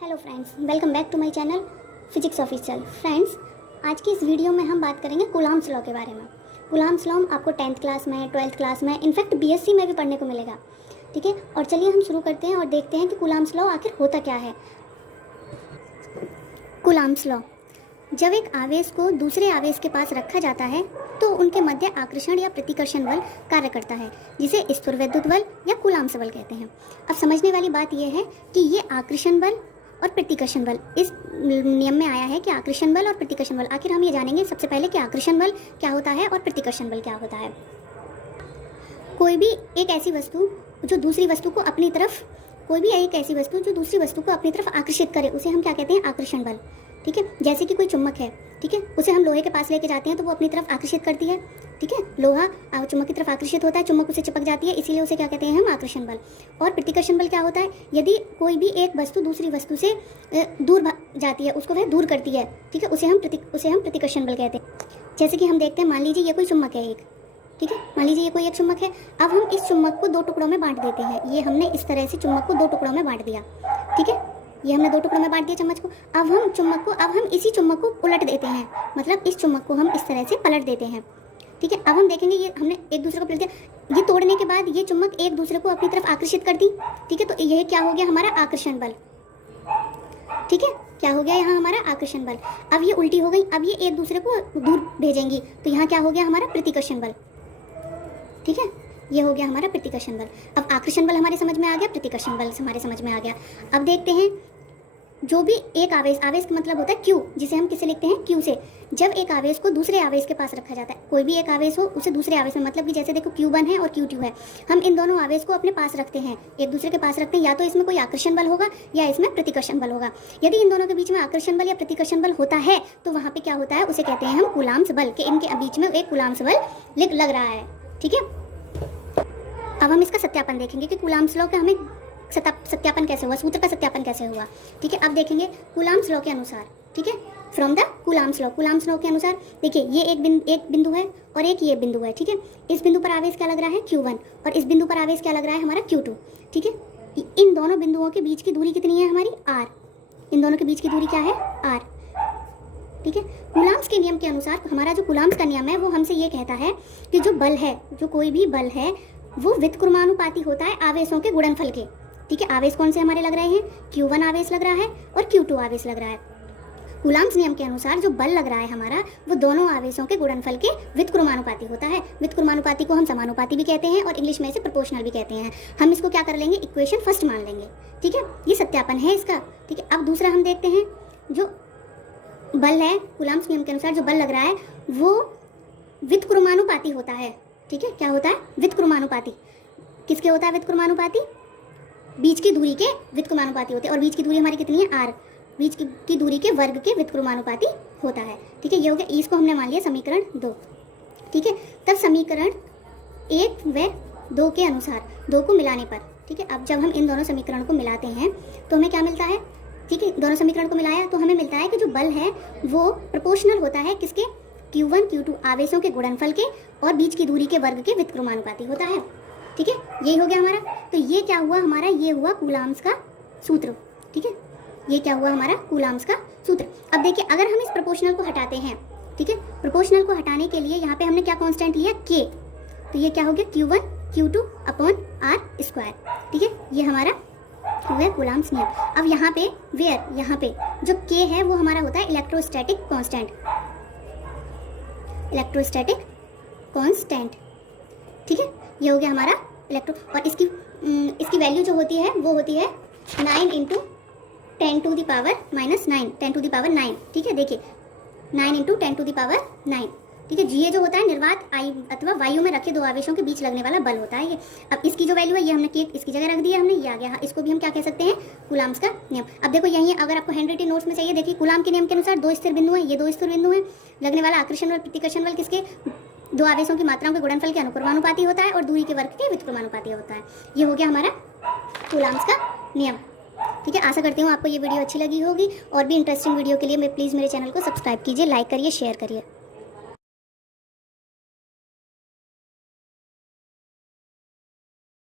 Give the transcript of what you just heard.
Hello friends, welcome back to my channel physics official. Friends, आज की इस video में हम बात करेंगे कूलॉम्स लॉ के बारे में। कूलॉम्स लॉ आपको 10th क्लास में, 12th क्लास में, इनफैक्ट बीएससी में भी पढ़ने को मिलेगा। ठीक है, और चलिए हम शुरू करते हैं और देखते हैं कि कूलॉम्स लॉ आखिर होता क्या है। कूलॉम्स लॉ, जब एक आवेश को दूसरे आवेश के पास रखा जाता है तो उनके मध्य आकर्षण या प्रतिकर्षण बल कार्य करता है, जिसे स्थिरवैद्युत बल या कूलॉम्स बल कहते हैं। अब समझने वाली बात यह है कि ये आकर्षण बल और प्रतिकर्षण बल इस नियम में आया है कि आकर्षण बल और प्रतिकर्षण बल। आखिर हम ये जानेंगे सबसे पहले कि आकर्षण बल क्या होता है और प्रतिकर्षण बल क्या होता है। कोई भी एक ऐसी वस्तु जो दूसरी वस्तु को अपनी तरफ आकर्षित करे उसे हम क्या कहते हैं? आकर्षण बल। ठीक है, जैसे कि कोई चुम्बक है, ठीक है, उसे हम लोहे के पास लेके जाते हैं तो वो अपनी तरफ आकर्षित करती है। ठीक है, लोहा चुम्बक की तरफ आकर्षित होता है, चुम्बक उसे चिपक जाती है, इसीलिए उसे क्या कहते हैं हम? आकर्षण बल। और प्रतिकर्षण बल क्या होता है? यदि कोई भी एक वस्तु दूसरी वस्तु से दूर जाती है, उसको वह दूर करती है, ठीक है, उसे हम प्रतिकर्षण बल कहते हैं। जैसे कि हम देखते हैं, मान लीजिए ये कोई चुम्बक है एक, ठीक है, मान लीजिए ये कोई एक चुम्बक है। अब हम इस चुम्बक को दो टुकड़ों में बांट देते हैं। ये हमने इस तरह से चुम्बक को दो टुकड़ों में बांट दिया। ठीक है, ये हमने दो टुकड़ों में बांट दिया चम्मच को। अब हम इसी चुम्बक को उलट देते हैं, मतलब इस चुम्बक को हम इस तरह से पलट देते हैं। ठीक है, अब हम देखेंगे ये हमने एक दूसरे को पलट दिया। ये तोड़ने के बाद ये चुम्बक एक दूसरे को अपनी तरफ आकर्षित कर दी। ठीक है, तो यह क्या हो गया? हमारा आकर्षण बल। ठीक है, क्या हो गया यहाँ? हमारा आकर्षण बल। अब ये उल्टी हो गई, अब ये एक दूसरे को दूर भेजेंगी, तो यहाँ क्या हो गया? हमारा प्रतिकर्षण बल। ठीक है, ये हो गया हमारा प्रतिकर्षण बल। अब आकर्षण बल हमारे समझ में आ गया, प्रतिकर्षण बल हमारे समझ में आ गया। अब देखते हैं, जो भी एक आवेश का मतलब होता है क्यू, जिसे हम किसे लिखते हैं? क्यू से। जब एक आवेश को दूसरे आवेश के पास रखा जाता है, कोई भी एक आवेश हो उसे दूसरे आवेश में, मतलब कि जैसे देखो Q1 है और Q2 है, हम इन दोनों आवेश को अपने पास रखते हैं, एक दूसरे के पास रखते हैं। या तो इसमें कोई आकर्षण बल होगा या इसमें प्रतिकर्षण बल होगा। यदि इन दोनों के बीच में आकर्षण बल या प्रतिकर्षण बल होता है तो वहाँ पे क्या होता है? उसे कहते हैं हम कूलॉम्स बल, के इनके बीच में एक कूलॉम्स बल लग रहा है। ठीक है, अब हम इसका सत्यापन देखेंगे कि कूलॉम्स लॉ का हमें सत्यापन कैसे हुआ, सूत्र का सत्यापन कैसे हुआ। ठीक है, अब देखेंगे कूलॉम्स लॉ के अनुसार। ठीक है, फ्रॉम द कूलॉम्स लॉ के अनुसार देखिए, ये एक बिंदु है और एक ये बिंदु है। ठीक है, इस बिंदु पर आवेश क्या लग रहा है? Q1, और इस बिंदु पर आवेश क्या लग रहा है? हमारा Q2। ठीक है, इन दोनों बिंदुओं के बीच की दूरी कितनी है? हमारी R। इन दोनों के बीच की दूरी क्या है? R। ठीक है, कूलॉम्स के नियम के अनुसार हमारा जो कूलॉम्स का नियम है वो हमसे ये कहता है कि जो बल है, जो कोई भी बल है, वो व्युत्क्रमानुपाती होता है आवेशों के गुणनफल के। ठीक है, आवेश कौन से हमारे लग रहे हैं? Q1 आवेश लग रहा है और Q2 आवेश लग रहा है। कूलॉम्स नियम के अनुसार जो बल लग रहा है हमारा, वो दोनों आवेशों के गुणनफल के व्युत्क्रमानुपाती होता है। व्युत्क्रमानुपाती को हम समानुपाती भी कहते हैं और इंग्लिश में इसे प्रोपोर्शनल भी कहते हैं। हम इसको क्या कर लेंगे? इक्वेशन फर्स्ट मान लेंगे। ठीक है, ये सत्यापन है इसका। ठीक है, अब दूसरा हम देखते हैं, जो बल है कूलॉम्स नियम के अनुसार जो बल लग रहा है वो व्युत्क्रमानुपाती होता है। ठीक है, क्या होता है? व्युत्क्रमानुपाती। किसके होता है व्युत्क्रमानुपाती? बीच की दूरी के व्युत्क्रमानुपाती होते हैं। और बीच की दूरी हमारी कितनी है? R। बीच की दूरी के वर्ग के व्युत्क्रमानुपाती होता है। ठीक है, ये हो गया। इसको हमने मान लिया समीकरण 2। ठीक है, तब समीकरण 1 व 2 के अनुसार 2 को मिलाने पर, ठीक है, अब जब हम इन दोनों समीकरण को मिलाते हैं तो हमें क्या मिलता है? ठीक है, दोनों समीकरण को मिलाया तो हमें मिलता है कि जो बल है वो प्रोपोर्शनल होता है किसके? Q1 Q2 आवेशों के गुणनफल के और बीच की दूरी के वर्ग के व्युत्क्रमानुपाती होता है। ठीक है, यही हो गया हमारा। तो ये क्या हुआ हमारा? ये हुआ कूलॉम्स का सूत्र। ठीक है, ये क्या हुआ हमारा? कूलॉम्स का सूत्र। अब देखिए, अगर हम इस प्रोपोर्शनल को हटाते हैं, ठीक है, प्रोपोर्शनल को हटाने के लिए यहाँ पे हमने क्या कांस्टेंट लिया? K। तो ये क्या हो गया? Q1 Q2 upon R²। ठीक है, ये हमारा हुआ कूलॉम्स नियम। अब यहाँ पे यहाँ पे जो K है वो हमारा होता है इलेक्ट्रोस्टैटिक कांस्टेंट। ठीक है, ये हो गया हमारा और इसकी वैल्यू जो होती है वो होती है 9 × 10⁻⁹ 9। ठीक है, देखिए 9 × 10⁻⁹। ठीक है, Ga जो होता है निर्वात आई अथवा वायु में रखे दो आवेशों के बीच लगने वाला बल होता है ये। अब इसकी जो वैल्यू है ये हमने इसकी जगह रख दी है हमने, ये आ गया। हाँ, इसको भी हम क्या कह सकते हैं? कूलॉम्स का नियम। अब देखो यही है, अगर आपको हैंडराइटिंग नोट्स में चाहिए, देखिए कूलॉम के नियम के अनुसार 2 स्थिर बिंदु हैं, ये 2 स्थिर बिंदु हैं। लगने वाला आकर्षण और प्रतिकर्षण बल किसके? दो आवेशों की मात्राओं के गुणनफल के अनुक्रमानुपाती होता है और दूरी के वर्ग के व्युत्क्रमानुपाती होता है। ये हो गया हमारा कूलॉम्स का नियम। ठीक है, आशा करती हूँ आपको ये वीडियो अच्छी लगी होगी। और भी इंटरेस्टिंग वीडियो के लिए प्लीज़ मेरे चैनल को सब्सक्राइब कीजिए, लाइक करिए, शेयर करिए।